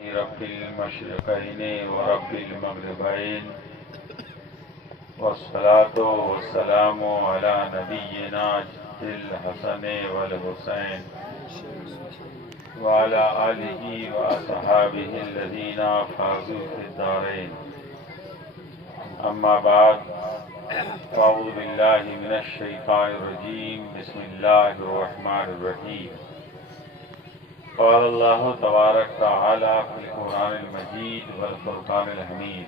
رب المشرقين ورب المغربين والصلاة والسلام على نبينا الحسن والحسين وعلى آله وأصحابه الذين فازوا في الدارين. أما بعد، أعوذ بالله من الشيطان الرجيم. بسم الله الرحمن الرحيم. قال الله تبارك وتعالى في القرآن المجيد والفرقان الحميد: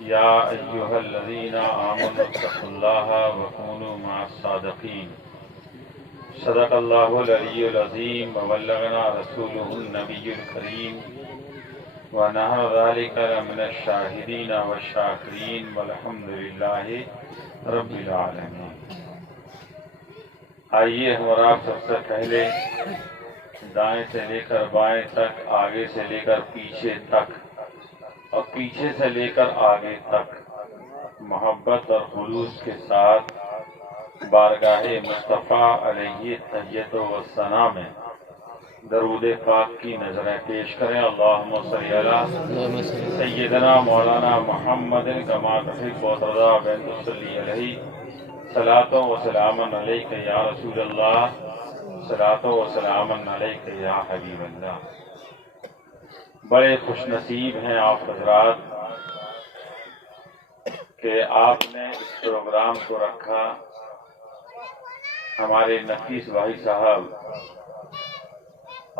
يا أيها الذين آمنوا اتقوا الله وكونوا مع الصادقين. صدق الله العلي العظيم وبلغنا رسوله النبي الكريم ونحن ذلك من الشاهدين والشاكرين والحمد لله رب العالمين. آئیے ہمارا سب سے پہلے دائیں سے لے کر بائیں تک، آگے سے لے کر پیچھے تک اور پیچھے سے لے کر آگے تک محبت اور خلوص کے ساتھ بارگاہ مصطفیٰ علیہ تحیت و ثنا میں درود پاک کی نظریں پیش کریں. اللہم صلی علی سیدنا مولانا محمد کما تحب و ترضی بین تصلی علیہ. صلاۃ و سلام علیک یا رسول اللہ، صلاۃ و سلام علیک یا حبیب اللہ. بڑے خوش نصیب ہیں آپ حضرات کہ آپ نے اس پروگرام کو رکھا. ہمارے نفیس بھائی صاحب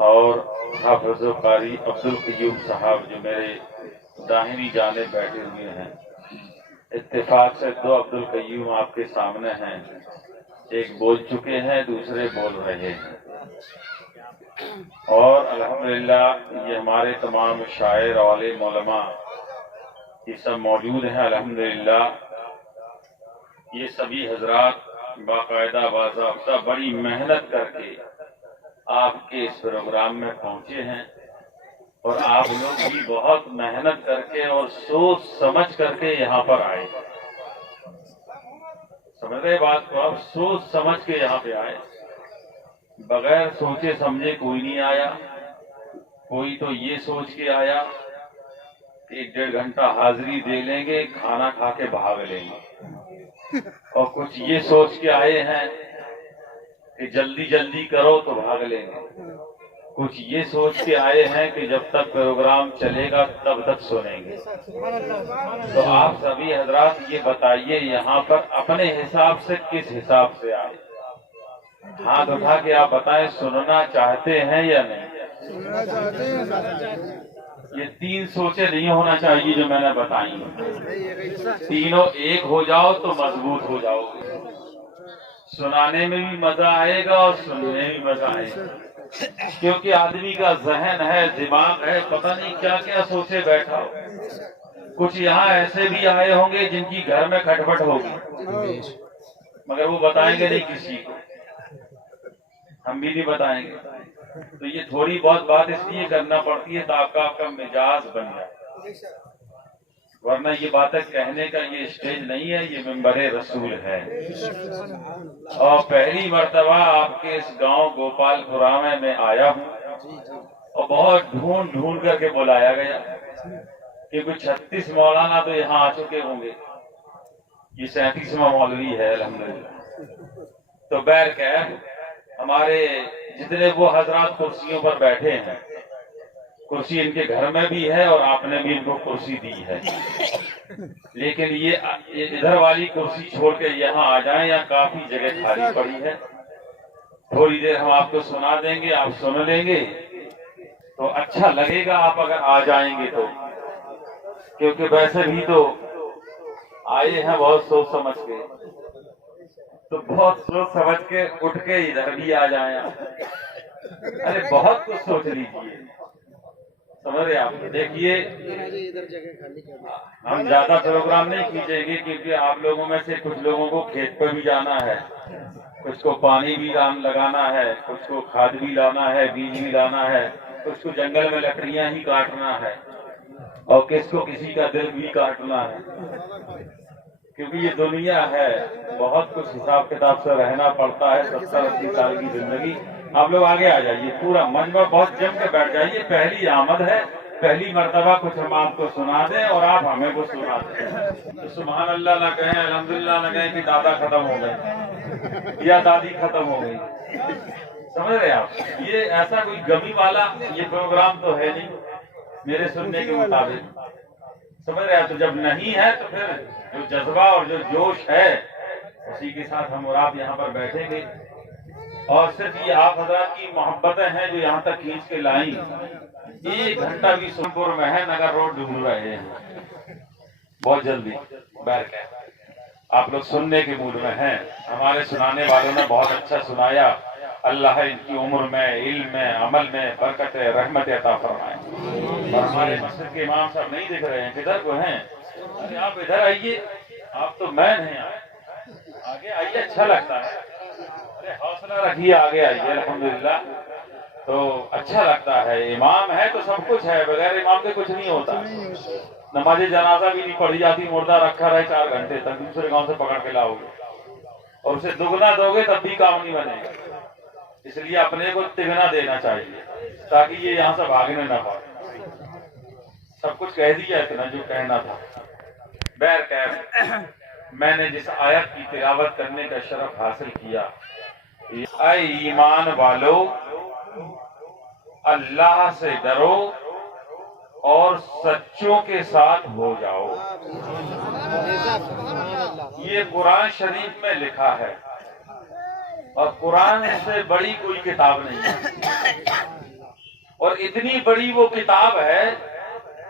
اور حافظ قاری عبدالقیوم صاحب جو میرے داہنی جانب بیٹھے ہوئے ہیں، اتفاق سے دو عبدالقیوم آپ کے سامنے ہیں. ایک بول چکے ہیں، دوسرے بول رہے ہیں. اور الحمدللہ یہ ہمارے تمام شاعر عالم علماء یہ سب موجود ہیں. الحمدللہ یہ سبھی حضرات باقاعدہ باضابطہ بڑی محنت کر کے آپ کے اس پروگرام میں پہنچے ہیں، اور آپ لوگ بھی بہت محنت کر کے اور سوچ سمجھ کر کے یہاں پر آئے. سمجھ رہے بات کو؟ آپ سوچ سمجھ کے یہاں پہ آئے. بغیر سوچے سمجھے کوئی نہیں آیا. کوئی تو یہ سوچ کے آیا کہ 1.5 گھنٹہ حاضری دے لیں گے، کھانا کھا کے بھاگ لیں گے. اور کچھ یہ سوچ کے آئے ہیں کہ جلدی جلدی کرو تو بھاگ لیں گے. کچھ یہ سوچ کے آئے ہیں کہ جب تک پروگرام چلے گا تب تک سنیں گے. تو آپ سبھی حضرات یہ بتائیے یہاں پر اپنے حساب سے کس حساب سے آئے؟ ہاتھ اٹھا کے آپ بتائیں، سننا چاہتے ہیں یا نہیں؟ سننا چاہتے ہیں. یہ 3 سوچیں نہیں ہونا چاہیے جو میں نے بتائی. تینوں ایک ہو جاؤ تو مضبوط ہو جاؤ گے. سنانے میں بھی مزہ آئے گا اور سننے میں بھی مزہ آئے گا. کیونکہ آدمی کا ذہن ہے، دماغ ہے، پتہ نہیں کیا کیا سوچے بیٹھا ہو. کچھ یہاں ایسے بھی آئے ہوں گے جن کی گھر میں کھٹپٹ ہوگی، مگر وہ بتائیں گے نہیں کسی کو. ہم بھی نہیں بتائیں گے. تو یہ تھوڑی بہت بات اس لیے کرنا پڑتی ہے تاکہ آپ کا مزاج بن جائے، ورنہ یہ باتیں کہنے کا یہ اسٹیج نہیں ہے، یہ منبر رسول ہے. اور پہلی مرتبہ آپ کے اس گاؤں گوپال پورامے میں آیا ہوں اور بہت ڈھونڈ ڈھونڈ کر کے بلایا گیا، کیونکہ 36 مولانا تو یہاں آ چکے ہوں گے. یہ 37واں مولوی ہے الحمدللہ. تو بہرکیف ہمارے جتنے وہ حضرات کرسیوں پر بیٹھے ہیں، کرسی ان کے گھر میں بھی ہے اور آپ نے بھی ان کو کرسی دی ہے، لیکن یہ ادھر والی کرسی چھوڑ کے یہاں آ جائیں، یا کافی جگہ خالی پڑی ہے. تھوڑی دیر ہم آپ کو سنا دیں گے، آپ سن لیں گے تو اچھا لگے گا آپ اگر آ جائیں گے تو. کیونکہ ویسے بھی تو آئے ہیں بہت سوچ سمجھ کے، تو بہت سوچ سمجھ کے اٹھ کے ادھر بھی آ جائیں. ارے بہت کچھ سوچ لیجیے. سمجھ رہے آپ؟ دیکھیے ہم زیادہ پروگرام نہیں کھینچیں گے، کیونکہ آپ لوگوں میں سے کچھ لوگوں کو کھیت پہ بھی جانا ہے، کچھ کو پانی بھی لگانا ہے، کچھ کو کھاد بھی لانا ہے، بیج بھی لانا ہے، کچھ کو جنگل میں لکڑیاں ہی کاٹنا ہے، اور کس کو کسی کا دل بھی کاٹنا ہے. کیونکہ یہ دنیا ہے، بہت کچھ حساب کتاب سے رہنا پڑتا ہے. 70-80 سال کی زندگی آپ لوگ آگے آ جائیے، پورا مجمع بہت جم کے بیٹھ جائیے، پہلی آمد ہے، پہلی مرتبہ کچھ ہم آپ کو سنا دیں اور آپ ہمیں کچھ سنا دیں۔ تو سبحان اللہ نہ کہیں، الحمدللہ نہ کہیں کہ دادا ختم ہو گئے یا دادی ختم ہو گئی، سمجھ رہے آپ؟ یہ ایسا کوئی گمی والا یہ پروگرام تو ہے نہیں میرے سننے کے مطابق، سمجھ رہے ہیں؟ تو جب نہیں ہے تو پھر جو جذبہ اور جو جوش ہے اسی کے ساتھ ہم اور آپ یہاں پر بیٹھیں گے، اور صرف یہ آپ حضرات کی محبتیں ہیں جو یہاں تک کھینچ کے لائیں۔ 1 گھنٹہ بھی سنپور میں ہے، نگر روڈ ڈھونڈ رہے ہیں بہت جلدی بیٹھ کے۔ آپ لوگ سننے کے موڈ میں ہیں، ہمارے سنانے والوں نے بہت اچھا سنایا، اللہ ان کی عمر میں، علم میں، عمل میں برکت رحمت عطا فرمائے۔ اور ہمارے مسجد کے امام صاحب نہیں دکھ رہے ہیں، کدھر کو ہیں؟ ارے آپ ادھر آئیے، آپ تو مین ہیں، آگے آئیے، اچھا لگتا ہے، ارے حوصلہ رکھیے، آگے آئیے، الحمدللہ تو اچھا لگتا ہے۔ امام ہے تو سب کچھ ہے، بغیر امام کے کچھ نہیں ہوتا۔ نماز جنازہ بھی نہیں پڑھی جاتی، مردہ رکھا رہے 4 گھنٹے تک، دوسرے گاؤں سے پکڑ کے لاؤ گے اور اسے دگنا دو گے تب بھی کام نہیں بنے گا۔ اس لیے اپنے کو تگنا دینا چاہیے تاکہ یہ یہاں سے بھاگنے نہ پائے۔ سب کچھ کہہ دیا اتنا جو کہنا تھا۔ بہرکیف میں نے جس آیت کی تلاوت کرنے کا شرف حاصل کیا، اے ایمان والو اللہ سے ڈرو اور سچوں کے ساتھ ہو جاؤ، یہ قرآن شریف میں لکھا ہے، اور قرآن سے بڑی کوئی کتاب نہیں ہے، اور اتنی بڑی وہ کتاب ہے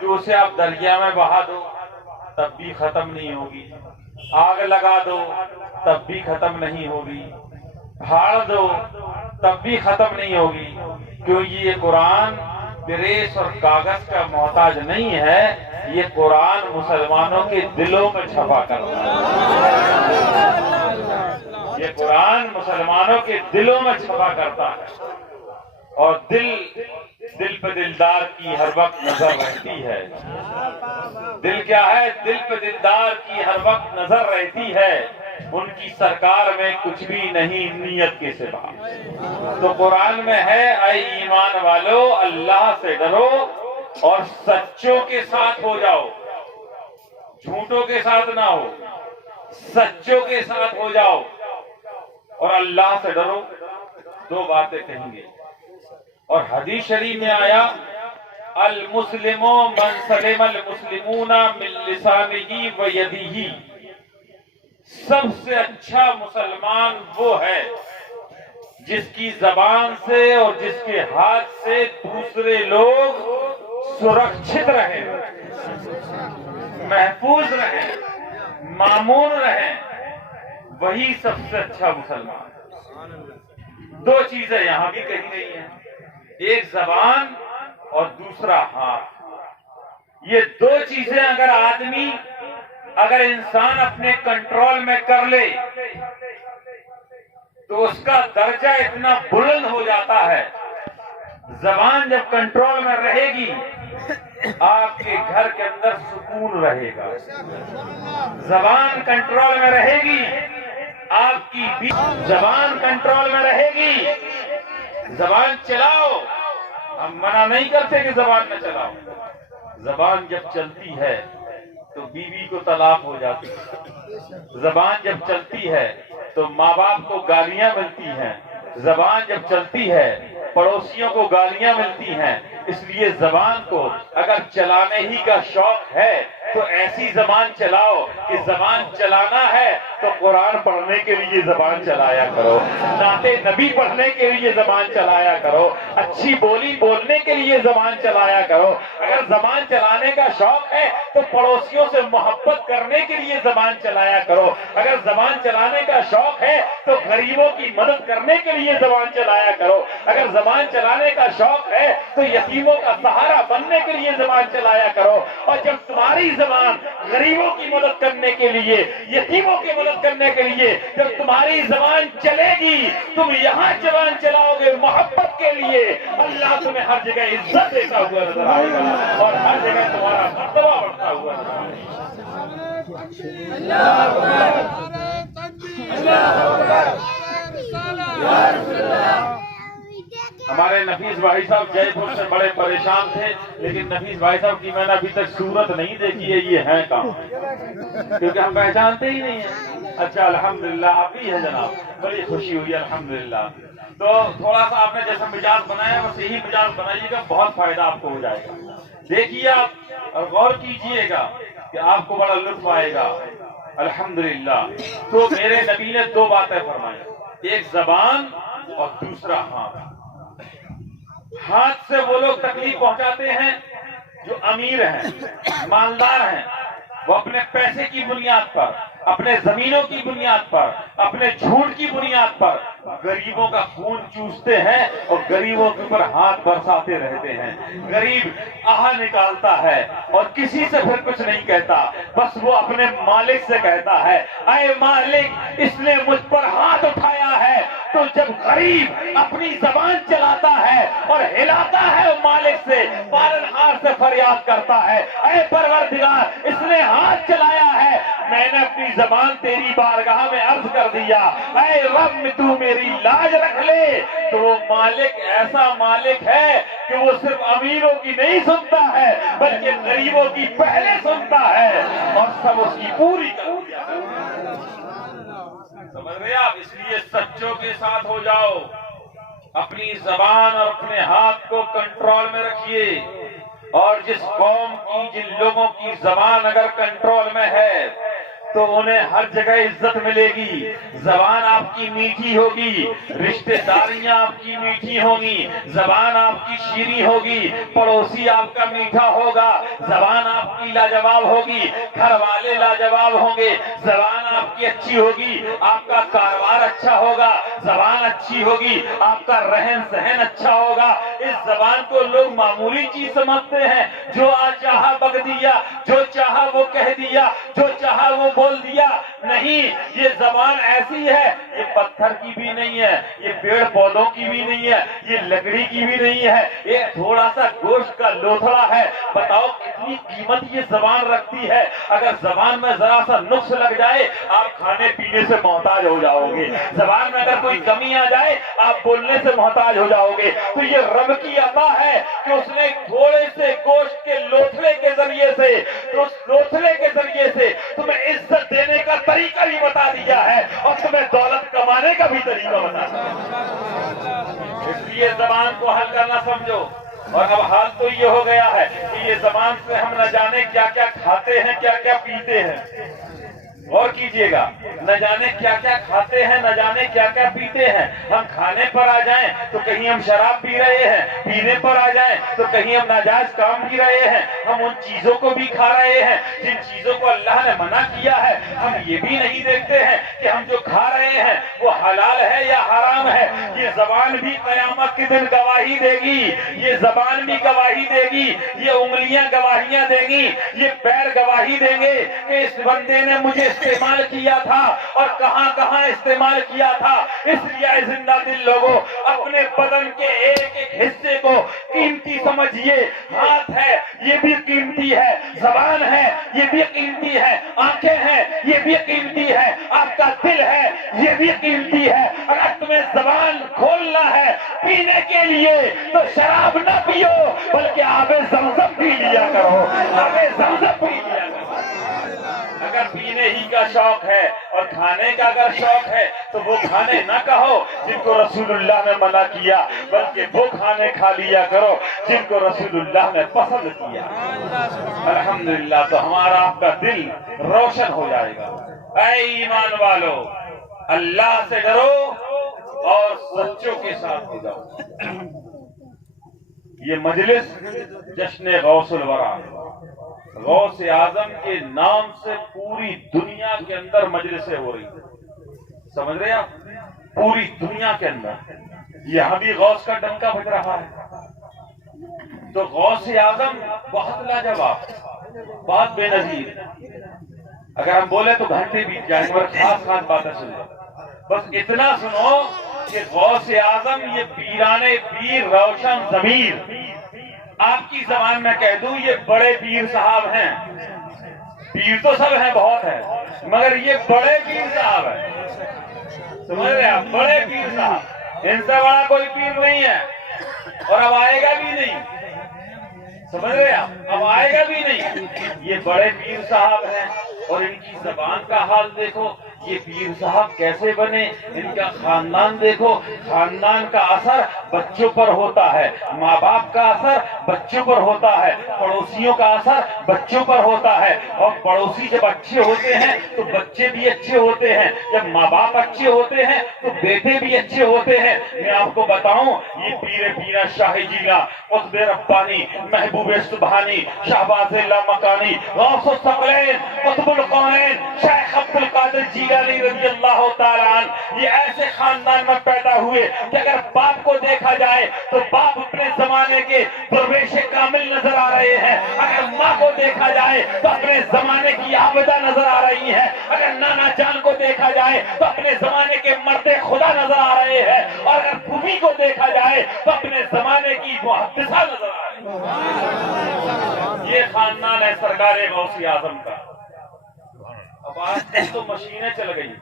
کہ اسے آپ دریا میں بہا دو تب بھی ختم نہیں ہوگی، آگ لگا دو تب بھی ختم نہیں ہوگی، پھاڑ دو تب بھی ختم نہیں ہوگی، کیونکہ یہ قرآن پریس اور کاغذ کا محتاج نہیں ہے، یہ قرآن مسلمانوں کے دلوں میں چھپا کرتا ہے، یہ قرآن مسلمانوں کے دلوں میں چھپا کرتا ہے، اور دل پہ دلدار کی ہر وقت نظر رہتی ہے۔ دل کیا ہے؟ دل پہ دلدار کی ہر وقت نظر رہتی ہے، ان کی سرکار میں کچھ بھی نہیں نیت کے سوا۔ تو قرآن میں ہے اے ایمان والو اللہ سے ڈرو اور سچوں کے ساتھ ہو جاؤ، جھوٹوں کے ساتھ نہ ہو، سچوں کے ساتھ ہو جاؤ، اور اللہ سے ڈرو۔ 2 باتیں کہیں گے، اور حدیث شریف میں آیا المسلم من سلم المسلمون من لسانہ و یدہ، سب سے اچھا مسلمان وہ ہے جس کی زبان سے اور جس کے ہاتھ سے دوسرے لوگ سرکشت رہیں، محفوظ رہیں، مامون رہیں، وہی سب سے اچھا مسلمان۔ 2 چیزیں یہاں بھی کہی گئی ہیں، ایک زبان اور دوسرا ہاتھ۔ یہ 2 چیزیں اگر انسان اپنے کنٹرول میں کر لے تو اس کا درجہ اتنا بلند ہو جاتا ہے۔ زبان جب کنٹرول میں رہے گی آپ کے گھر کے اندر سکون رہے گا، زبان کنٹرول میں رہے گی آپ کی زبان کنٹرول میں رہے گی، زبان چلاؤ، ہم منع نہیں کرتے کہ زبان نہ چلاؤ، زبان جب چلتی ہے تو بیوی کو طلاق ہو جاتی ہے، زبان جب چلتی ہے تو ماں باپ کو گالیاں ملتی ہیں، زبان جب چلتی ہے پڑوسیوں کو گالیاں ملتی ہیں۔ اس لیے زبان کو اگر چلانے ہی کا شوق ہے تو ایسی زبان چلاؤ کہ زبان چلانا ہے تو قرآن پڑھنے کے لیے زبان چلایا کرو، نعت نبی پڑھنے کے لیے زبان چلایا کرو، اچھی بولی بولنے کے لیے زبان چلایا کرو۔ اگر زبان چلانے کا شوق ہے تو پڑوسیوں سے محبت کرنے کے لیے زبان چلایا کرو، اگر زبان چلانے کا شوق ہے تو غریبوں کی مدد کرنے کے لیے زبان چلایا کرو، اگر زبان چلانے کا شوق ہے تو یتیموں کا سہارا بننے کے لیے زبان چلایا کرو۔ اور جب تمہاری زبان غریبوں کی مدد کرنے کے لیے، یتیموں کی مدد کرنے کے لیے جب تمہاری زبان چلے گی، تم یہاں زبان چلاؤ گے محبت کے لیے، اللہ تمہیں ہر جگہ عزت دیتا ہوا نظر آئے گا اور ہر جگہ تمہارا مرتبہ بڑھتا ہوا نظر آئے گا۔ ہمارے نفیس بھائی صاحب جے پور سے بڑے پریشان تھے، لیکن نفیس بھائی صاحب کی میں نے ابھی تک صورت نہیں دیکھی ہے، یہ ہیں کہاں، کیونکہ ہم پہچانتے ہی نہیں ہیں۔ اچھا الحمدللہ آپ ہی ہیں جناب، بڑی خوشی ہوئی الحمدللہ۔ تو تھوڑا سا آپ نے جیسا مزاج بنایا بس یہی مزاج بنائیے گا، بہت فائدہ آپ کو ہو جائے گا۔ دیکھیے آپ اور غور کیجئے گا کہ آپ کو بڑا لطف آئے گا الحمدللہ۔ تو میرے نبی نے دو باتیں فرمائی، ایک زبان اور دوسرا ہاتھ۔ ہاتھ سے وہ لوگ تکلیف پہنچاتے ہیں جو امیر ہیں، مالدار ہیں، وہ اپنے پیسے کی بنیاد پر، اپنے زمینوں کی بنیاد پر، اپنے جھوٹ کی بنیاد پر غریبوں کا خون چوستے ہیں اور غریبوں کے اوپر ہاتھ برساتے رہتے ہیں۔ غریب آہ نکالتا ہے اور کسی سے پھر کچھ نہیں کہتا، بس وہ اپنے مالک سے کہتا ہے اے مالک اس نے مجھ پر ہاتھ اٹھایا ہے۔ تو جب غریب اپنی زبان چلاتا ہے اور ہلاتا ہے مالک سے، پالنہار سے فریاد کرتا ہے اے پروردگار اس نے ہاتھ چلایا ہے، میں نے اپنی زبان تیری بارگاہ میں عرض کر دیا اے رب تو میری لاج رکھ لے۔ تو وہ مالک ایسا مالک ہے کہ وہ صرف امیروں کی نہیں سنتا ہے بلکہ غریبوں کی پہلے سنتا ہے اور سب اس کی پوری کر دیا۔ سمجھ رہے آپ؟ اس لیے سچوں کے ساتھ ہو جاؤ، اپنی زبان اور اپنے ہاتھ کو کنٹرول میں رکھیے۔ اور جس قوم کی، جن لوگوں کی زبان اگر کنٹرول میں ہے تو انہیں ہر جگہ عزت ملے گی، زبان آپ کی میٹھی ہوگی، رشتہ داریاں آپ کی میٹھی ہوں گی، زبان آپ کی شیریں ہوگی، پڑوسی آپ کا میٹھا ہوگا، زبان آپ کی لاجواب ہوگی، گھر والے لاجواب ہوں گے، زبان آپ کی اچھی ہوگی، آپ کا کاروبار اچھا ہوگا، زبان اچھی ہوگی، آپ کا رہن سہن اچھا ہوگا۔ اس زبان کو لوگ معمولی چیز سمجھتے ہیں، جو چاہا بک دیا، جو چاہا وہ کہہ دیا، جو چاہا وہ بول دیا۔ نہیں، یہ زبان ایسی ہے، یہ پتھر کی بھی نہیں ہے، یہ پیڑ پودوں کی بھی نہیں ہے، یہ لکڑی کی بھی نہیں ہے، ایک تھوڑا سا گوشت کا لوتھڑا ہے۔ بتاؤ کتنی قیمت یہ زبان رکھتی ہے۔ اگر زبان میں ذرا سا نقص لگ جائے آپ کھانے پینے سے محتاج ہو جاؤ گے، زبان میں اگر کوئی کمی آ جائے آپ بولنے سے محتاج ہو جاؤ گے۔ تو یہ رب کی عطا ہے کہ اس نے تھوڑے سے گوشت کے لوتھڑے کے ذریعے سے، تو اس لوتھڑے کے ذریعے سے تمہیں عزت دینے کا طریقہ بھی بتا دیا ہے اور تمہیں دولت کمانے کا بھی طریقہ بتا دیا ہے۔ اس لیے زبان کو حل کرنا سمجھو۔ اور اب حال تو یہ ہو گیا ہے کہ یہ زبان سے ہم نہ جانے کیا کیا کھاتے ہیں، کیا کیا پیتے ہیں۔ غور کیجئے گا، نہ جانے کیا کیا کھاتے ہیں، نہ جانے کیا کیا پیتے ہیں۔ ہم کھانے پر آ جائیں تو کہیں ہم شراب پی رہے ہیں، پینے پر آ جائیں تو کہیں ہم ناجائز کام کی رہے ہیں، ہم ان چیزوں کو بھی کھا رہے ہیں جن چیزوں کو اللہ نے منع کیا ہے۔ ہم یہ بھی نہیں دیکھتے ہیں کہ ہم جو کھا رہے ہیں وہ حلال ہے یا حرام ہے۔ یہ زبان بھی قیامت کے دن گواہی دے گی، یہ زبان بھی گواہی دے گی، یہ انگلیاں گواہیاں دیں گی، یہ پیر گواہی دیں گے کہ اس بندے نے مجھے استعمال کیا تھا اور کہاں کہاں استعمال کیا تھا۔ اس لیے زندہ دل لوگوں اپنے بدن کے ایک ایک حصے کو قیمتی سمجھیے۔ ہاتھ ہے یہ بھی قیمتی ہے، زبان ہے یہ بھی قیمتی ہے، آنکھیں ہیں یہ بھی قیمتی ہے، آپ کا دل ہے یہ بھی قیمتی ہے۔ اگر تمہیں زبان کھولنا ہے پینے کے لیے تو شراب نہ پیو بلکہ آب زمزم پی لیا کرو، آب زمزم پی لیا کرو۔ اگر پینے ہی کا شوق ہے اور کھانے کا اگر شوق ہے تو وہ کھانے نہ کہو جن کو رسول اللہ نے منع کیا، بلکہ وہ کھانے کھا لیا کرو جن کو رسول اللہ نے پسند کیا۔ الحمدللہ، تو ہمارا آپ کا دل روشن ہو جائے گا۔ اے ایمان والو، اللہ سے ڈرو اور سچوں کے ساتھ ہو جاؤ۔ یہ مجلس جشن غوث الورا، غوث اعظم کے نام سے پوری دنیا کے اندر مجلسیں ہو رہی ہیں، سمجھ رہے آپ؟ پوری دنیا کے اندر یہاں بھی غوث کا ڈنکا بج رہا ہے۔ تو غوث اعظم بہت لاجواب، بہت بے نظیر۔ اگر ہم بولے تو گھنٹے بیت جائیں گے اور خاص خاص باتیں سنو۔ بس اتنا سنو کہ غوث اعظم یہ پیرانے پیر روشن ضمیر، آپ کی زبان میں کہہ دوں یہ بڑے پیر صاحب ہیں۔ پیر تو سب ہیں، بہت ہیں، مگر یہ بڑے پیر صاحب ہیں، سمجھ رہے آپ؟ بڑے پیر صاحب، ان سے بڑا کوئی پیر نہیں ہے۔ اور اب آئے گا بھی نہیں. سمجھ رہے آپ؟ اب آئے گا بھی نہیں. یہ بڑے پیر صاحب ہیں اور ان کی زبان کا حال دیکھو. یہ پیر صاحب کیسے بنے؟ ان کا خاندان دیکھو. خاندان کا اثر بچوں پر ہوتا ہے، ماں باپ کا اثر بچوں پر ہوتا ہے، پڑوسیوں کا اثر بچوں پر ہوتا ہے. اور پڑوسی جب اچھے ہوتے ہیں تو بچے بھی اچھے ہوتے ہیں. جب ماں باپ اچھے ہوتے ہیں تو بیٹے بھی اچھے ہوتے ہیں. میں آپ کو بتاؤں، یہ پیر پیرا شاہ جیلا، قطب ربانی، محبوب سبحانی، شہباز لامکانی، غوث الثقلین، قطب القونین، شیخ عبد القادر جیلانی رضی اللہ تعالیٰ عنہ، یہ ایسے خاندان میں پیدا ہوئے کہ اگر باپ کو دیکھا جائے تو باپ اپنے زمانے کے درویش کامل نظر آ رہے ہیں. اگر ماں کو دیکھا جائے تو اپنے زمانے کی عابدہ نظر آ رہی ہیں. اگر نانا جان کو دیکھا جائے تو اپنے زمانے کے مرد خدا نظر آ رہے ہیں. اور اگر پھوپھی کو دیکھا جائے تو اپنے زمانے کی محدثہ نظر آ رہی ہے. یہ خاندان ہے سرکار غوث اعظم کا. اب آج تو مشینیں چل گئی،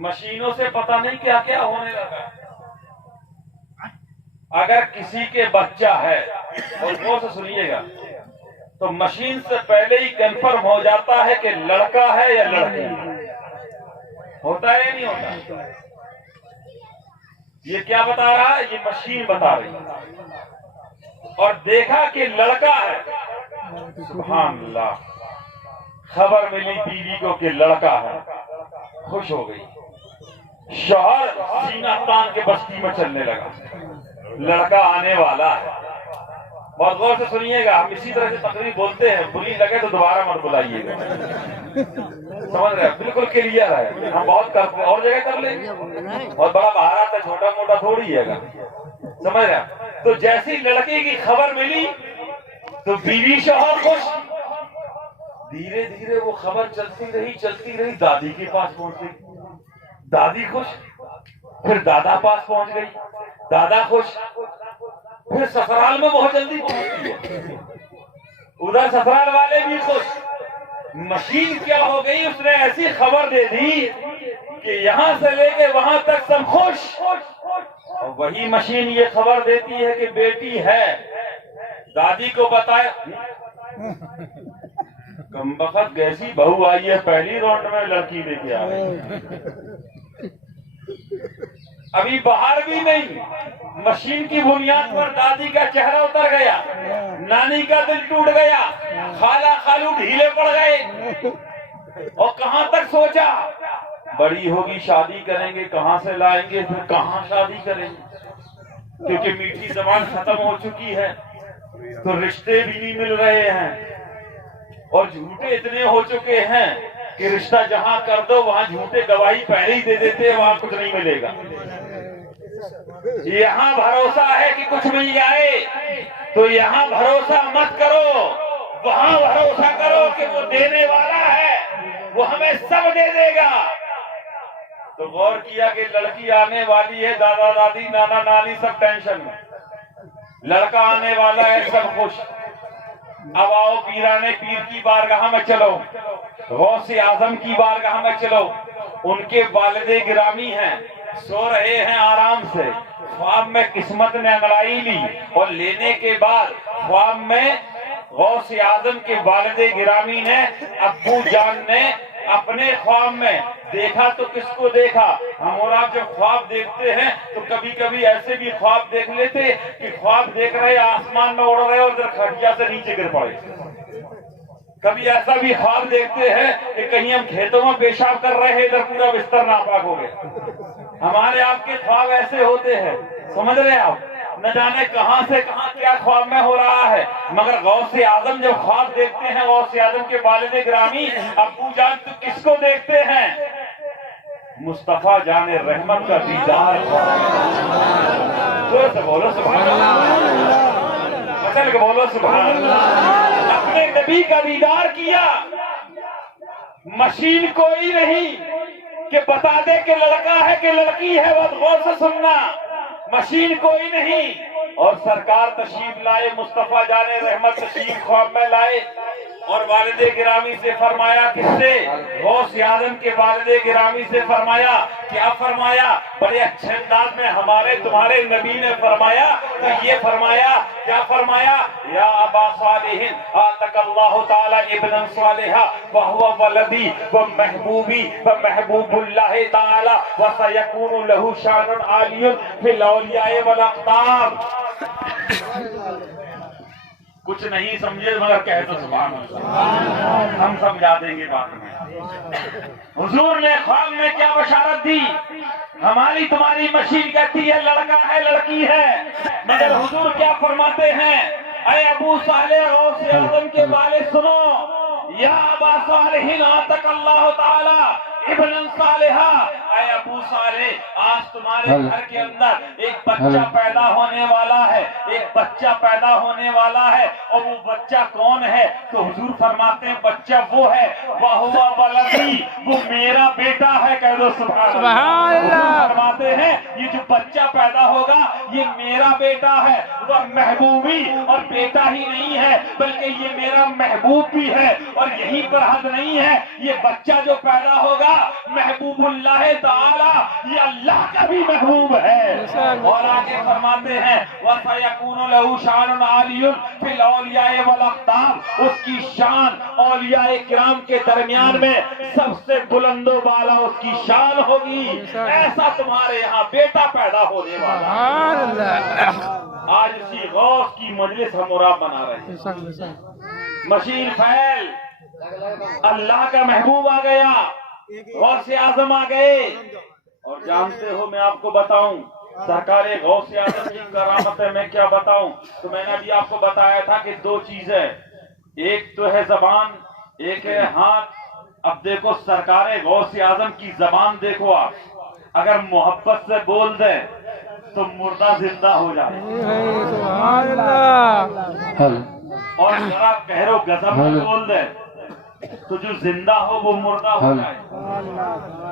مشینوں سے پتہ نہیں کیا کیا ہونے لگا. اگر کسی کے بچہ ہے، اور غور سے سنیے گا، تو مشین سے پہلے ہی کنفرم ہو جاتا ہے کہ لڑکا ہے یا لڑکی. ہوتا ہے یا نہیں ہوتا؟ یہ کیا بتا رہا ہے؟ یہ مشین بتا رہی ہے. اور دیکھا کہ لڑکا ہے، سبحان اللہ، خبر ملی بیوی کو کہ لڑکا ہے، خوش ہو گئی. شوہر سینہ تان کے بستی میں چلنے لگا، لڑکا آنے والا ہے. بہت غور سے سنیے گا، ہم اسی طرح سے تقریر بولتے ہیں، بری لگے تو دوبارہ مت بلائیے گا. سمجھ رہے ہیں؟ بالکل کلیئر ہے. ہم بہت کرتے ہیں، اور جگہ کر لیں گے. بہت بڑا بہارات ہے، چھوٹا موٹا تھوڑی ہے گا. سمجھ رہے ہیں؟ تو جیسی لڑکی کی خبر ملی تو بیوی شوہر خوش. دھیرے دھیرے وہ خبر چلتی رہی، دادی کے پاس پہنچ گئی. دادی خوش، پھر دادا پاس پہنچ گئی، دادا خوش، پھر سسرال میں بہت جلدی پہنچ گئی. ادھر سسرال والے بھی خوش. مشین کیا ہو گئی؟ اس نے ایسی خبر دے دی کہ یہاں سے لے کے وہاں تک سب خوش. اور وہی مشین یہ خبر دیتی ہے کہ بیٹی ہے. دادی کو بتایا، کمبخت کیسی بہو آئی ہے، پہلی راؤنڈ میں لڑکی لے کے آ گئی. ابھی باہر بھی نہیں، مشین کی بنیاد پر دادی کا چہرہ اتر گیا، نانی کا دل ٹوٹ گیا، خالہ خالو ڈھیلے پڑ گئے. اور کہاں تک سوچا، بڑی ہوگی شادی کریں گے، کہاں سے لائیں گے، پھر کہاں شادی کریں گے، کیونکہ میٹھی زبان ختم ہو چکی ہے، تو رشتے بھی نہیں مل رہے ہیں، اور جھوٹے اتنے ہو چکے ہیں کہ رشتہ جہاں کر دو وہاں جھوٹے گواہی پہلے ہی دے دیتے ہیں، وہاں کچھ نہیں ملے گا. یہاں بھروسہ ہے کہ کچھ مل جائے، تو یہاں بھروسہ مت کرو، وہاں بھروسہ کرو کہ وہ دینے والا ہے، وہ ہمیں سب دے دے گا. تو غور کیا کہ لڑکی آنے والی ہے، دادا دادی نانا نانی سب ٹینشن میں، لڑکا آنے والا ہے، سب خوش. اب آؤ پیرانے پیر کی بارگاہ میں چلو، غوث اعظم کی بارگاہ میں چلو. ان کے والد گرامی ہیں، سو رہے ہیں آرام سے. خواب میں قسمت نے انگڑائی لی، اور لینے کے بعد خواب میں غوث اعظم کے والد گرامی نے، ابو جان نے اپنے خواب میں دیکھا. تو کس کو دیکھا؟ ہم اور آپ جب خواب دیکھتے ہیں تو کبھی کبھی ایسے بھی خواب دیکھ لیتے کہ خواب دیکھ رہے آسمان میں اڑ رہے اور ادھر کھٹیا سے نیچے گر پڑے. کبھی ایسا بھی خواب دیکھتے ہیں کہ کہیں ہم کھیتوں میں پیشاب کر رہے ہیں، ادھر پورا بستر ناپاک ہو گیا. ہمارے آپ کے خواب ایسے ہوتے ہیں. سمجھ رہے ہیں آپ؟ نہ جانے کہاں سے کہاں کیا خواب میں ہو رہا ہے. مگر غوث اعظم جب خواب دیکھتے ہیں، غوث اعظم کے والد گرامی ابو جان، تو کس کو دیکھتے ہیں؟ مصطفیٰ جان رحمت کا دیدار. بولو سبحان اللہ، مچل کے بولو سبحان اللہ. اپنے نبی کا دیدار کیا. مشین کوئی نہیں کہ بتا دے کہ لڑکا ہے کہ لڑکی ہے. بہت غور سے سننا، مشین کوئی نہیں. اور سرکار تشریف لائے، مصطفیٰ جان رحمت تشریف خواب میں لائے، اور والد گرامی سے فرمایا کس سے؟ غوث اعظم کے والد گرامی سے فرمایا، کیا فرمایا؟ بڑے اچھے انداز میں ہمارے تمہارے نبی نے فرمایا کہ یہ فرمایا، کیا فرمایا؟ یا ابا صالح آتک اللہ تعالی ابن صالحہ وہو ولدی ومحبوبی ومحبوب اللہ تعالی وسیکون لہ شان عالی فی الاولیاء والاقطاب۔ کچھ نہیں سمجھے مگر کہہ دو سبحان اللہ، ہم سمجھا دیں گے بات میں۔ حضور نے خواب میں کیا بشارت دی؟ ہماری تمہاری مشین کہتی ہے لڑکا ہے لڑکی ہے، مگر حضور کیا فرماتے ہیں؟ اے ابو صالح غوث اعظم کے والد سنو، یا ابا صالح آتک اللہ تعالی ابن صالحہ، اے ابو صالح آج تمہارے گھر کے اندر ایک بچہ پیدا ہونے والا ہے، ایک بچہ پیدا ہونے والا ہے، اور وہ بچہ کون ہے؟ تو حضور فرماتے ہیں بچہ وہ ہے وَهُوَ وَلَدِي، وہ میرا بیٹا ہے، کہہ دو سبحان اللہ۔ حضور فرماتے ہیں یہ جو بچہ پیدا ہوگا یہ میرا بیٹا ہے، وہ محبوبی، اور بیٹا ہی نہیں ہے بلکہ یہ میرا محبوب بھی ہے، اور یہیں پر حد نہیں ہے، یہ بچہ جو پیدا ہوگا محبوب اللہ تعالی، یہ اللہ کا بھی محبوب ہے۔ اور آگے فرماتے ہیں وَسَيَكُونُ لَهُ شَانٌ عَالِيٌّ فِي الْأَوْلِيَاءِ وَالْأَقْطَابِ، اس کی شان اولیاء کرام کے درمیان میں سب سے بلند و بالا اس کی شان ہوگی، ایسا تمہارے یہاں بیٹا پیدا ہونے والا۔ آج اسی غوث کی مجلس ہم مراب بنا رہے ہیں، مشیر فیل اللہ کا محبوب آ گیا، غوث اعظم آ گئے، اور جانتے ہو میں آپ کو بتاؤں سرکار غوث اعظم کی کرامت ہے، میں کیا بتاؤں؟ تو میں نے ابھی آپ کو بتایا تھا کہ دو چیزیں، ایک تو ہے زبان، ایک ہے ہاتھ۔ اب دیکھو سرکار غوث اعظم کی زبان دیکھو، آپ اگر محبت سے بول دیں تو مردہ زندہ ہو جائے، اور ذرا قہر و غضب میں بول دیں تو جو زندہ ہو وہ مردہ ہو جائے۔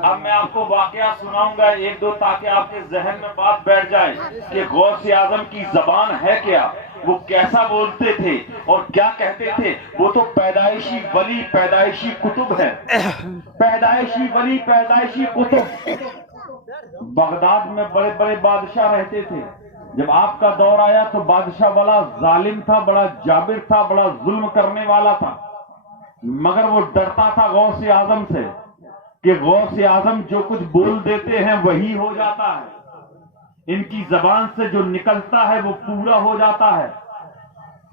اب میں آپ کو واقعہ سناؤں گا ایک دو تاکہ آپ کے ذہن میں بات بیٹھ جائے کہ غوث اعظم کی زبان ہے کیا، وہ کیسا بولتے تھے اور کیا کہتے تھے۔ وہ تو پیدائشی ولی پیدائشی کتب ہے، پیدائشی ولی پیدائشی کتب۔ بغداد میں بڑے بڑے بادشاہ رہتے تھے، جب آپ کا دور آیا تو بادشاہ بڑا ظالم تھا، بڑا جابر تھا، بڑا ظلم کرنے والا تھا، مگر وہ ڈرتا تھا غوث اعظم سے کہ غوث اعظم جو کچھ بول دیتے ہیں وہی ہو جاتا ہے، ان کی زبان سے جو نکلتا ہے وہ پورا ہو جاتا ہے۔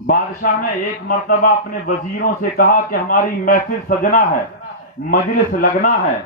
بادشاہ نے ایک مرتبہ اپنے وزیروں سے کہا کہ ہماری محفل سجنا ہے، مجلس لگنا ہے،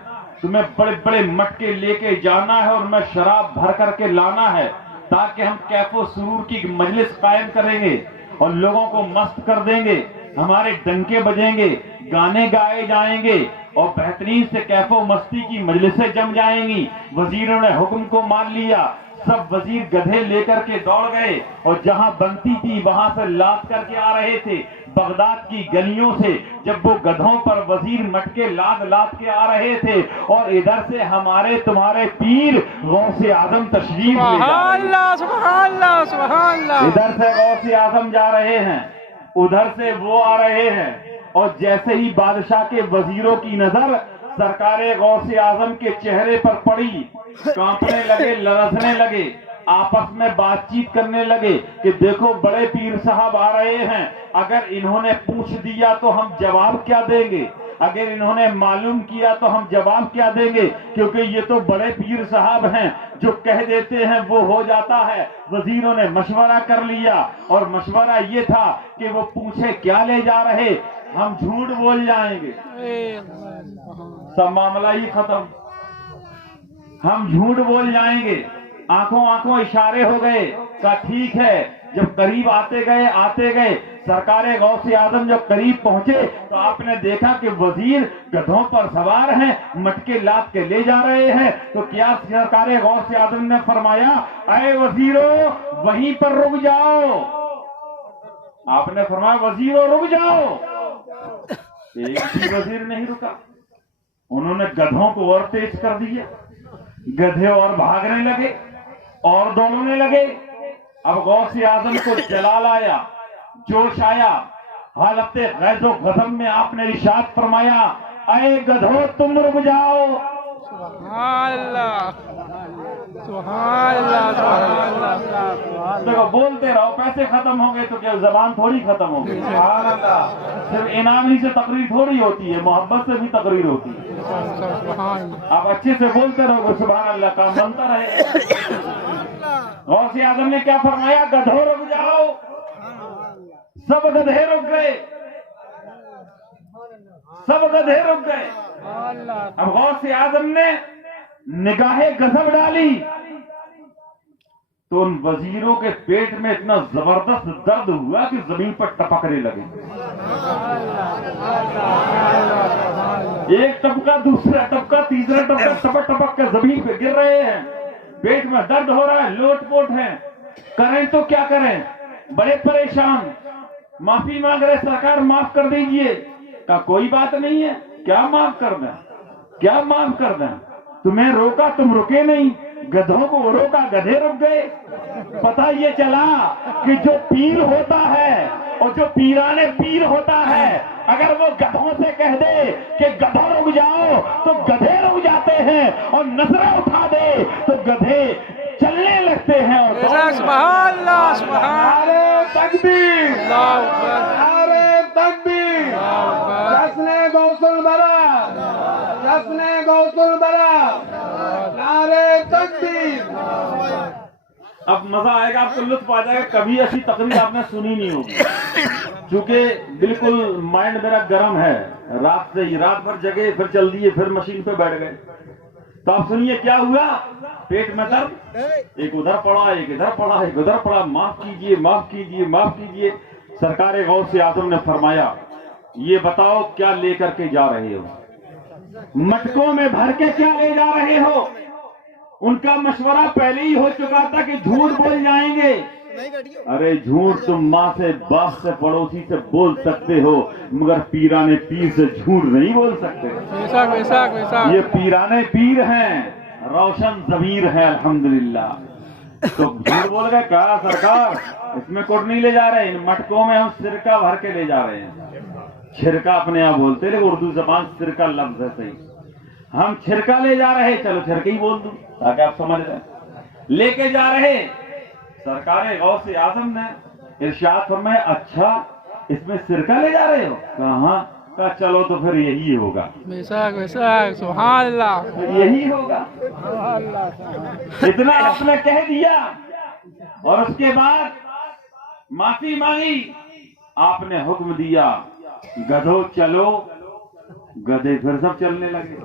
تمہیں بڑے بڑے مٹکے لے کے جانا ہے اور میں شراب بھر کر کے لانا ہے، تاکہ ہم کیف و سرور کی مجلس قائم کریں گے اور لوگوں کو مست کر دیں گے، ہمارے ڈنکے بجیں گے، گانے گائے جائیں گے، اور بہترین سے کیف و مستی کی مجلسیں جم جائیں گی۔ وزیروں نے حکم کو مان لیا، سب وزیر گدھے لے کر کے دوڑ گئے، اور جہاں بنتی تھی وہاں سے لاد کر کے آ رہے تھے۔ بغداد کی گلیوں سے جب وہ گدھوں پر وزیر مٹکے لاد کے آ رہے تھے، اور ادھر سے ہمارے تمہارے پیر غوث اعظم تشریف لے جا رہے ہیں، ادھر سے غوث اعظم جا رہے ہیں، ادھر سے وہ آ رہے ہیں، اور جیسے ہی بادشاہ کے وزیروں کی نظر سرکار غوث اعظم کے چہرے پر پڑی، کانپنے لگے، لرزنے لگے، آپس میں بات چیت کرنے لگے کہ دیکھو بڑے پیر صاحب آ رہے ہیں، اگر انہوں نے پوچھ دیا تو ہم جواب کیا دیں گے، اگر انہوں نے معلوم کیا تو ہم جواب کیا دیں گے، کیونکہ یہ تو بڑے پیر صاحب ہیں، جو کہہ دیتے ہیں وہ ہو جاتا ہے۔ وزیروں نے مشورہ کر لیا، اور مشورہ یہ تھا کہ وہ پوچھے کیا لے جا رہے، ہم جھوٹ بول جائیں گے، سب معاملہ ہی ختم، ہم جھوٹ بول جائیں گے۔ آنکھوں آنکھوں اشارے ہو گئے، کہا ٹھیک ہے۔ جب قریب آتے گئے سرکار غوث اعظم جب قریب پہنچے تو آپ نے دیکھا کہ وزیر گدھوں پر سوار ہیں، مٹکے لاد کے لے جا رہے ہیں۔ تو کیا سرکار غوث اعظم نے فرمایا اے وزیروں وہیں پر رک جاؤ، آپ نے فرمایا وزیروں رک جاؤ، ایک بھی وزیر نہیں رکا، انہوں نے گدھوں کو اور تیز کر دیا، گدھے اور بھاگنے لگے اور دوڑنے لگے۔ اب غوث اعظم کو جلال آیا، جوش آیا، حالت غیظ و غضب میں آپ نے ارشاد فرمایا اے گدھو تم رک جاؤ. سبحان اللہ سبحان اللہ سبحان اللہ. دیکھو بولتے رہو، پیسے ختم ہو گئے تو کیا زبان تھوڑی ختم ہو گئی. سبحان اللہ. صرف انعام ہی سے تقریر تھوڑی ہوتی ہے، محبت سے بھی تقریر ہوتی ہے. آپ اچھے سے بولتے رہو گے سبحان اللہ کام بنتا رہے. غوث اعظم نے کیا فرمایا؟ گدھو رک جاؤ. سب گدھے رک گئے، سب گدھے رک گئے. اب غوث اعظم نے نگاہ غضب ڈالی تو ان وزیروں کے پیٹ میں اتنا زبردست درد ہوا کہ زمین پر ٹپکنے لگے. ایک ٹپکا، دوسرا ٹپکا، تیسرا ٹپکا، ٹپک ٹپک کے زمین پہ گر رہے ہیں. پیٹ میں درد ہو رہا ہے، لوٹ پوٹ ہے. کریں تو کیا کریں؟ بڑے پریشان. معافی مانگ رہے، سرکار معاف کر دیجئے. کہا کوئی بات نہیں ہے، کیا معاف کر دیں، کیا معاف کر دیں. تمہیں روکا تم رکے نہیں، گدھوں کو روکا گدھے رک گئے. پتہ یہ چلا کہ جو پیر ہوتا ہے اور جو پیرانے پیر ہوتا ہے، اگر وہ گدھوں سے کہہ دے کہ گدھوں رک جاؤ تو گدھے رک جاتے ہیں، اور نظریں اٹھا دے تو گدھے چلنے لگتے ہیں. اور سبحان اللہ سبحان تکبیر، اللہ تکبیر. جشن غوث البرا، جشن غوث البرا، نعرے تکبیر. اب مزہ آئے گا، آپ کو لطف آ جائے گا. کبھی ایسی تقریر آپ نے سنی نہیں ہوگی، چونکہ بالکل مائنڈ میرا گرم ہے. رات سے ہی رات بھر جگے، پھر چل دیے، پھر مشین پہ بیٹھ گئے. تو آپ سنیے کیا ہوا. پیٹ میں درد، ایک ادھر پڑا، ایک ادھر پڑا، ایک ادھر پڑا. معاف کیجئے، معاف کیجئے، معاف کیجئے. سرکار غوث اعظم نے فرمایا یہ بتاؤ کیا لے کر کے جا رہے ہو؟ مٹکوں میں بھر کے کیا لے جا رہے ہو؟ ان کا مشورہ پہلے ہی ہو چکا تھا کہ جھوٹ بول جائیں گے. ارے جھوٹ تم ماں سے، باپ سے، پڑوسی سے بول سکتے ہو، مگر پیرانے پیر سے جھوٹ نہیں بول سکتے. یہ پیرانے پیر ہیں، روشن ضمیر ہیں الحمدللہ. تو جھوٹ بول گئے. کہا سرکار اس میں کوٹ نہیں لے جا رہے، ان مٹکوں میں ہم سرکہ بھر کے لے جا رہے ہیں. چھرکا اپنے آپ بولتے رہے، اردو زبان سرکہ لفظ ہے صحیح. ہم چھرکا لے جا رہے، چلو چھرکے ہی بول دوں تاکہ آپ سمجھ رہے. لے کے جا رہے. سرکار غوث اعظم نے ارشاد فرمایا اچھا اس میں سرکہ لے جا رہے ہو؟ کہاں. کہا چلو تو پھر یہی ہوگا. سبحان اللہ یہی ہوگا. اتنا آپ نے کہہ دیا اور اس کے بعد معافی مانگی. آپ نے حکم دیا گدھو چلو. گدھے پھر سب چلنے لگے.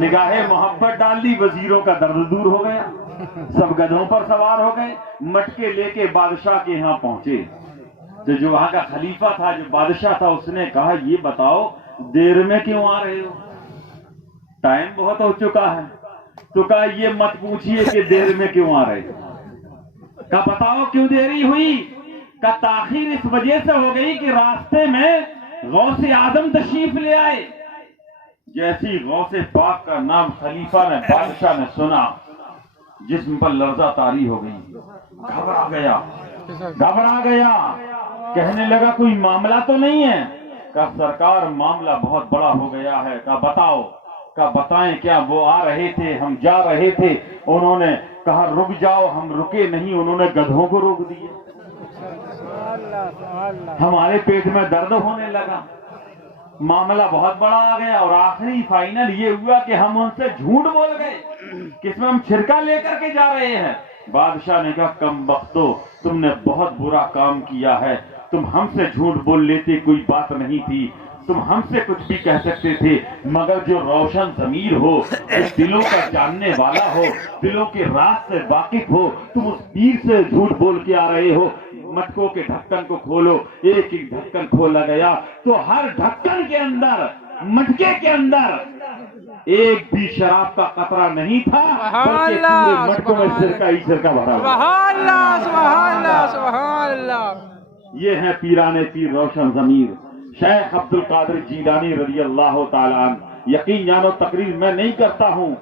نگاہ محبت ڈال دی، وزیروں کا درد دور ہو گیا. سب گدھوں پر سوار ہو گئے. مٹکے لے کے بادشاہ کے یہاں پہنچے. تو جو وہاں کا خلیفہ تھا، جو بادشاہ تھا، اس نے کہا یہ بتاؤ دیر میں کیوں آ رہے ہو؟ ٹائم بہت ہو چکا ہے. تو کہا یہ مت پوچھئے کہ دیر میں کیوں آ رہے ہو. کہا بتاؤ کیوں دیری ہوئی؟ کہا تاخیر اس وجہ سے ہو گئی کہ راستے میں غوث اعظم تشریف لے آئے. جیسی غوث پاک کا نام خلیفہ نے، بادشاہ نے سنا، جسم پر لرزہ طاری ہو گئی. گھبرا گیا، گھبرا گیا. کہنے لگا کوئی معاملہ تو نہیں ہے؟ کہا سرکار معاملہ بہت بڑا ہو گیا ہے. کہا بتاؤ. کہا بتائیں کیا؟ وہ آ رہے تھے، ہم جا رہے تھے، انہوں نے کہا رک جاؤ، ہم رکے نہیں، انہوں نے گدھوں کو روک دیے. ہمارے پیٹ میں درد ہونے لگا. معاملہ بہت بڑا آ گیا اور آخری فائنل یہ ہوا کہ ہم ان سے جھوٹ بول گئے کہ اس میں ہم چھرکا لے کر کے جا رہے ہیں. بادشاہ نے کہا کم بختو، تم نے بہت برا کام کیا ہے. تم ہم سے جھوٹ بول لیتے کوئی بات نہیں تھی، تم ہم سے کچھ بھی کہہ سکتے تھے، مگر جو روشن ضمیر ہو، جو دلوں کا جاننے والا ہو، دلوں کے راز سے واقف ہو، تم اس پیر سے جھوٹ بول کے آ رہے ہو. مٹکوں کے ڈھکن کو کھولو. ایک ایک ڈھکن کھولا گیا تو ہر ڈھکن کے اندر، مٹکے کے اندر ایک بھی شراب کا قطرہ نہیں تھا، بلکہ پورے مٹکوں میں سرکہ ہی سرکہ بھرا ہوا. سبحان اللہ سبحان اللہ سبحان اللہ. یہ ہے پیرانے پیر روشن ضمیر شیخ عبد القادر جیلانی رضی اللہ تعالیٰ عنہ. یقین جانو تقریر میں نہیں کرتا ہوں،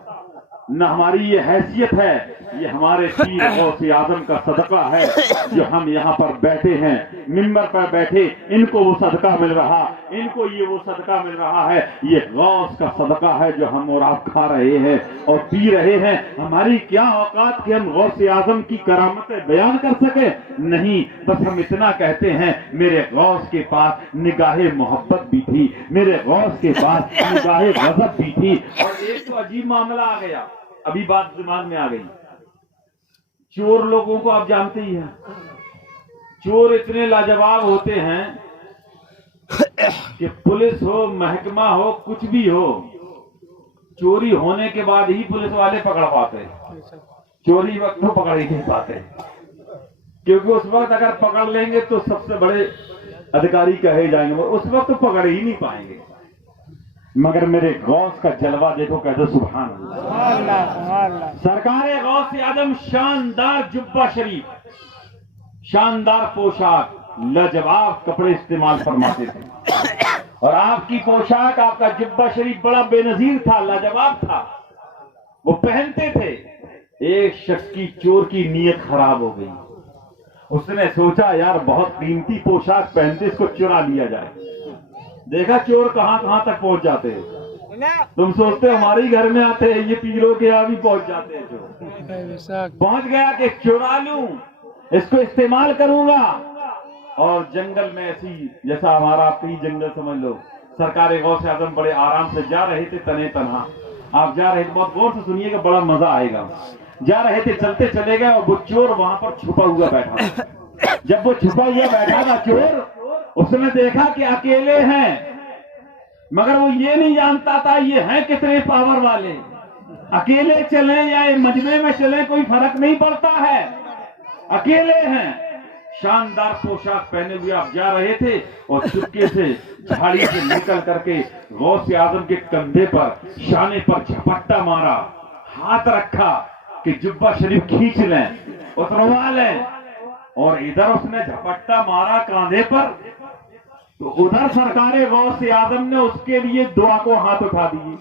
نہ ہماری یہ حیثیت ہے، یہ ہمارے پیر غوث اعظم کا صدقہ ہے جو ہم یہاں پر بیٹھے ہیں، منبر پر بیٹھے، ان کو وہ صدقہ مل رہا، ان کو یہ وہ صدقہ مل رہا ہے، یہ غوث کا صدقہ ہے جو ہم اور آپ کھا رہے ہیں اور پی رہے ہیں۔ ہماری کیا اوقات کہ ہم غوث اعظم کی کرامتیں بیان کر سکے؟ نہیں، بس ہم اتنا کہتے ہیں میرے غوث کے پاس نگاہ محبت بھی تھی، میرے غوث کے پاس نگاہ غضب بھی تھی۔ اور ایک تو عجیب معاملہ آ گیا، ابھی بات دماغ میں آ گئی، چور لوگوں کو آپ جانتے ہی ہیں، چور اتنے لاجواب ہوتے ہیں کہ پولیس ہو، محکمہ ہو، کچھ بھی ہو، چوری ہونے کے بعد ہی پولیس والے پکڑ پاتے، چوری وقت تو پکڑ ہی نہیں پاتے، کیونکہ اس وقت اگر پکڑ لیں گے تو سب سے بڑے ادھیکاری کہے جائیں گے، اس وقت تو پکڑ ہی نہیں پائیں گے۔ مگر میرے غوث کا جلوہ دیکھو، کہہ دو سبحان اللہ۔ سرکار غوث اعظم شاندار جبہ شریف، شاندار پوشاک، لاجواب کپڑے استعمال فرماتے تھے، اور آپ کی پوشاک، آپ کا جبہ شریف بڑا بے نظیر تھا، لاجواب تھا، وہ پہنتے تھے۔ ایک شخص کی چور کی نیت خراب ہو گئی، اس نے سوچا یار بہت قیمتی پوشاک پہنتے، اس کو چرا لیا جائے۔ دیکھا چور کہاں کہاں تک پہنچ جاتے ہیں، تم سوچتے ہمارے گھر میں آتے ہیں، یہ پیروں کے یہاں بھی پہنچ جاتے ہیں چور۔ پہنچ گیا کہ چرا لوں، اس کو استعمال کروں گا، اور جنگل میں ایسی جیسا ہمارا آپ کہیں جنگل سمجھ لو، سرکار غوث اعظم بڑے آرام سے جا رہے تھے، تنے تنہا آپ جا رہے تھے، بہت غور سے سنیے گا، بڑا مزہ آئے گا۔ جا رہے تھے، چلتے چلے گئے، اور وہ چور وہاں پر چھپا ہوا بیٹھا۔ جب وہ چھپا ہوا بیٹھا تھا چور، اس نے دیکھا کہ اکیلے ہیں، مگر وہ یہ نہیں جانتا تھا یہ ہیں کتنے پاور والے، اکیلے چلیں یا مجمع میں چلیں کوئی فرق نہیں پڑتا ہے، اکیلے ہیں۔ شاندار پوشاک پہنے ہوئے آپ جا رہے تھے، اور چپکے سے جھاڑی سے نکل کر کے غوث اعظم کے کندھے پر، شانے پر جھپٹا مارا، ہاتھ رکھا کہ جبہ شریف کھینچ لیں، اتروا لیں، اور ادھر اس نے جھپٹا مارا کاندھے پر، تو ادھر سرکار غوث اعظم نے اس کے لیے دعا کو ہاتھ اٹھا دیے۔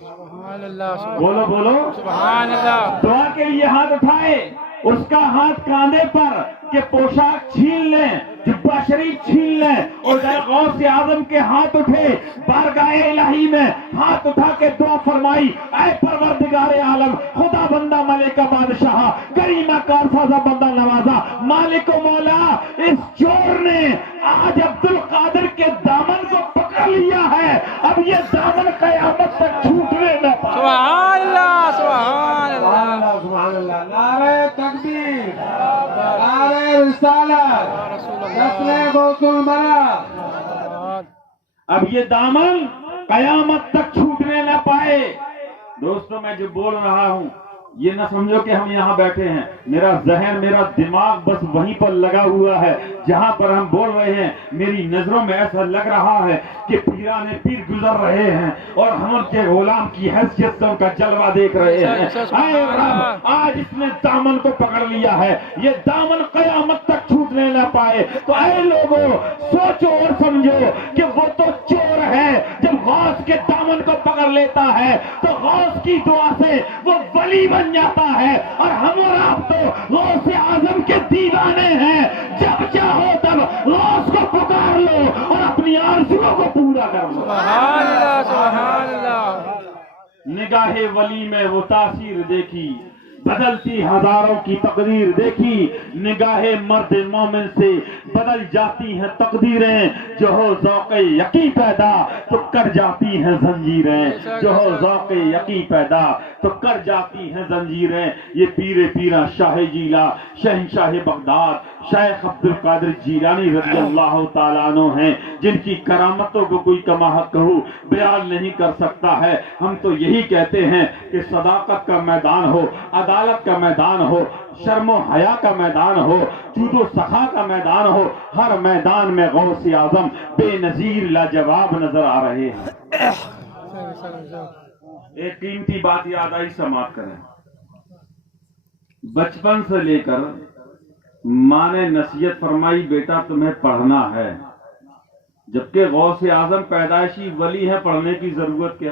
بولو بولو سبحان اللہ۔ دعا کے لیے ہاتھ اٹھائے، اس کا ہاتھ کاندھے پر کہ پوشاک چھین لیں، جبہ شریف چھین لیں، اور غوث اعظم کے ہاتھ اٹھے، بارگاہ الہی میں ہاتھ اٹھا کے دعا فرمائی، اے پروردگار عالم، خدا بندہ ملکہ بادشاہ، کریمہ کارسازہ بندہ نوازا، مالک و مولا، اس چور نے آج عبد القادر کے دامن کو پکڑ لیا ہے، اب یہ دامن قیامت تک چھوٹنے نہ پائے۔ سبحان اللہ، سبحان اللہ، سبحان اللہ۔ نعرہ تکبیر، نعرہ رسالت، نسل غوث البرا۔ اب یہ دامن قیامت تک چھوٹنے نہ پائے۔ دوستو میں جو بول رہا ہوں یہ نہ سمجھو کہ ہم یہاں بیٹھے ہیں، میرا ذہن، میرا دماغ بس وہیں پر لگا ہوا ہے جہاں پر ہم بول رہے ہیں۔ میری نظروں میں ایسا لگ رہا ہے کہ پیران پیر گزر رہے ہیں، اور ہم ان کے غلام کی حیثیت سے ان کا جلوہ دیکھ رہے ہیں۔ اے رب، آج اس نے دامن کو پکڑ لیا ہے، یہ دامن قیامت تک چھوٹنے نہ پائے۔ تو اے لوگوں، سوچو اور سمجھو کہ وہ تو چور ہے، جب غوث کے دامن کو پکڑ لیتا ہے تو غوث کی دعا سے وہ ولی بن جاتا ہے، اور ہم اور آپ تو غوث اعظم کے دیوانے ہیں، جب چاہو تب غوث کو پکار لو اور اپنی آرزوؤں کو پورا کر لو۔ سبحان اللہ، سبحان اللہ۔ نگاہ ولی میں وہ تاثیر دیکھی، بدلتی ہزاروں کی تقدیر دیکھی، نگاہ مرد مومن سے بدل جاتی ہیں تقدیریں، جو ہو ذوق یقین پیدا تو کر جاتی ہیں زنجیریں، جو ہو ذوق یقین پیدا تو کر جاتی ہیں زنجیریں۔ یہ پیر پیرا شاہ جیلا، شہنشاہ بغداد، شیخ عبد القادر جیلانی رضی اللہ تعالیٰ عنہ ہیں، جن کی کرامتوں کو کوئی کما حق بیان نہیں کر سکتا ہے۔ ہم تو یہی کہتے ہیں کہ صداقت کا میدان ہو، عدالت کا میدان ہو، شرم و حیا کا میدان ہو، جود و سخا کا میدان ہو، ہر میدان میں غوث اعظم بے نظیر لاجواب نظر آ رہے ہیں۔ ایک قیمتی بات یاد آئی، سماعت کریں۔ بچپن سے لے کر ماں نے نصیحت فرمائی، بیٹا تمہیں پڑھنا ہے، جبکہ غوث اعظم پیدائشی ولی ہے، پڑھنے کی ضرورت کیا؟